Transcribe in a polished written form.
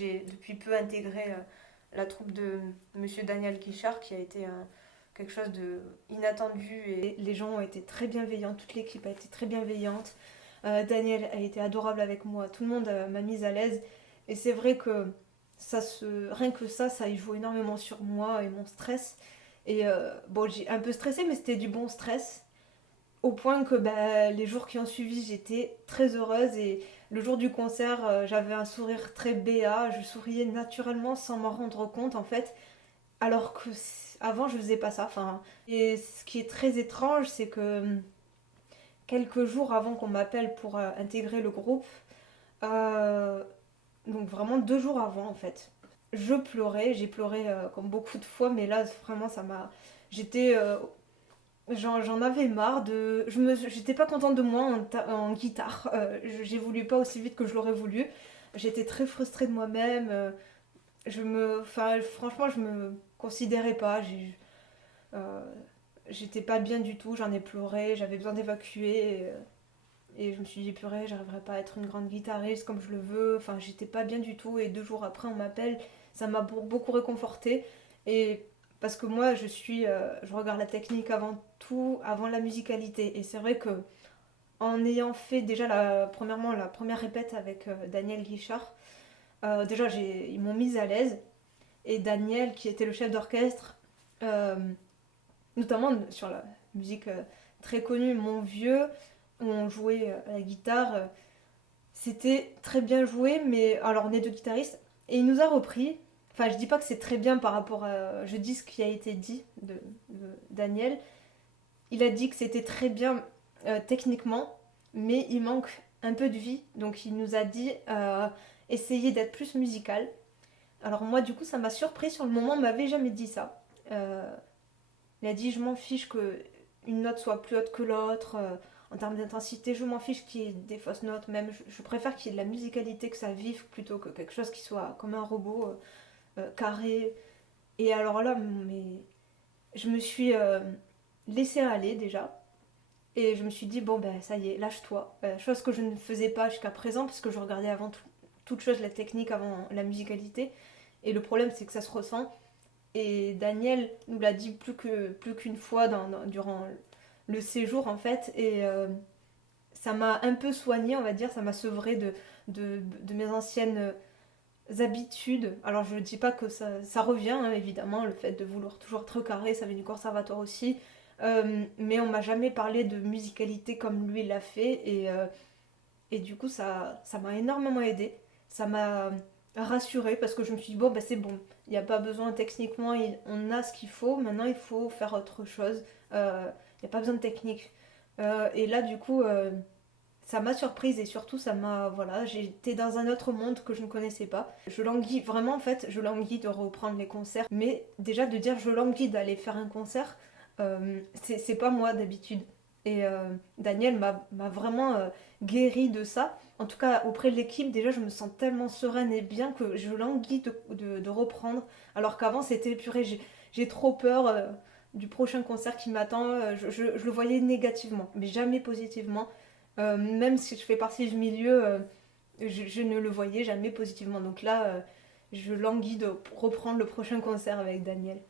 J'ai depuis peu intégré la troupe de Monsieur Daniel Guichard qui a été quelque chose de inattendu et les gens ont été très bienveillants, toute l'équipe a été très bienveillante. Daniel a été adorable avec moi, tout le monde m'a mise à l'aise et c'est vrai que rien que ça y joue énormément sur moi et mon stress. Et bon, j'ai un peu stressé, mais c'était du bon stress. Au point que bah, les jours qui ont suivi, j'étais très heureuse et le jour du concert, j'avais un sourire très béat, je souriais naturellement sans m'en rendre compte en fait, alors que avant je faisais pas ça. Enfin, et ce qui est très étrange, c'est que quelques jours avant qu'on m'appelle pour intégrer le groupe, euh, donc vraiment 2 jours avant en fait, je pleurais, j'ai pleuré comme beaucoup de fois, mais là vraiment ça m'a, j'étais j'en avais marre de. J'étais pas contente de moi en guitare. J'évolue pas aussi vite que je l'aurais voulu. J'étais très frustrée de moi-même. Enfin, franchement, je me considérais pas. Euh, J'étais pas bien du tout. J'en ai pleuré. J'avais besoin d'évacuer. Et je me suis dit, purée, j'arriverai pas à être une grande guitariste comme je le veux. Enfin, j'étais pas bien du tout. Et 2 jours après, on m'appelle. Ça m'a beaucoup réconfortée. Et parce que moi, je regarde la technique avant tout, avant la musicalité. Et c'est vrai que en ayant fait déjà premièrement la première répète avec Daniel Guichard, déjà ils m'ont mise à l'aise. Et Daniel, qui était le chef d'orchestre, euh, notamment sur la musique très connue, Mon Vieux, où on jouait à la guitare, c'était très bien joué, mais alors on est deux guitaristes, et il nous a repris. Enfin, je dis pas que c'est très bien par rapport à. Je dis ce qui a été dit de Daniel. Il a dit que c'était très bien techniquement, mais il manque un peu de vie. Donc il nous a dit essayer d'être plus musical. Alors moi, du coup, ça m'a surpris sur le moment, on m'avait jamais dit ça. Euh, il a dit je m'en fiche que une note soit plus haute que l'autre. En termes d'intensité, je m'en fiche qu'il y ait des fausses notes. Même, je préfère qu'il y ait de la musicalité, que ça vive, plutôt que quelque chose qui soit comme un robot carré. Et alors là, mais je me suis laissée aller déjà. Et je me suis dit, bon, ben ça y est, lâche-toi. Chose que je ne faisais pas jusqu'à présent, parce que je regardais avant toute chose la technique, avant la musicalité. Et le problème, c'est que ça se ressent. Et Daniel nous l'a dit plus qu'une fois durant le séjour, en fait. Et ça m'a un peu soignée, on va dire. Ça m'a sevré de mes anciennes habitudes. Alors, je ne dis pas que ça revient, hein, évidemment. Le fait de vouloir toujours être carré, ça vient du conservatoire aussi. Mais on m'a jamais parlé de musicalité comme lui l'a fait. Et du coup, ça m'a énormément aidé. Ça m'a rassurée parce que je me suis dit, bon, bah, c'est bon. Il n'y a pas besoin techniquement, on a ce qu'il faut. Maintenant, il faut faire autre chose. Il n'y a pas besoin de technique. Et là, du coup, ça m'a surprise et surtout, ça m'a. Voilà, j'étais dans un autre monde que je ne connaissais pas. Je languis, vraiment, en fait, je languis de reprendre les concerts. Mais déjà, de dire je languis d'aller faire un concert, c'est pas moi d'habitude. Et Daniel m'a vraiment guéri de ça. En tout cas, auprès de l'équipe, déjà, je me sens tellement sereine et bien que je languis de reprendre. Alors qu'avant, c'était purée, j'ai trop peur du prochain concert qui m'attend. Je le voyais négativement, mais jamais positivement. Même si je fais partie du milieu, je ne le voyais jamais positivement. Donc là, je languis de reprendre le prochain concert avec Daniel.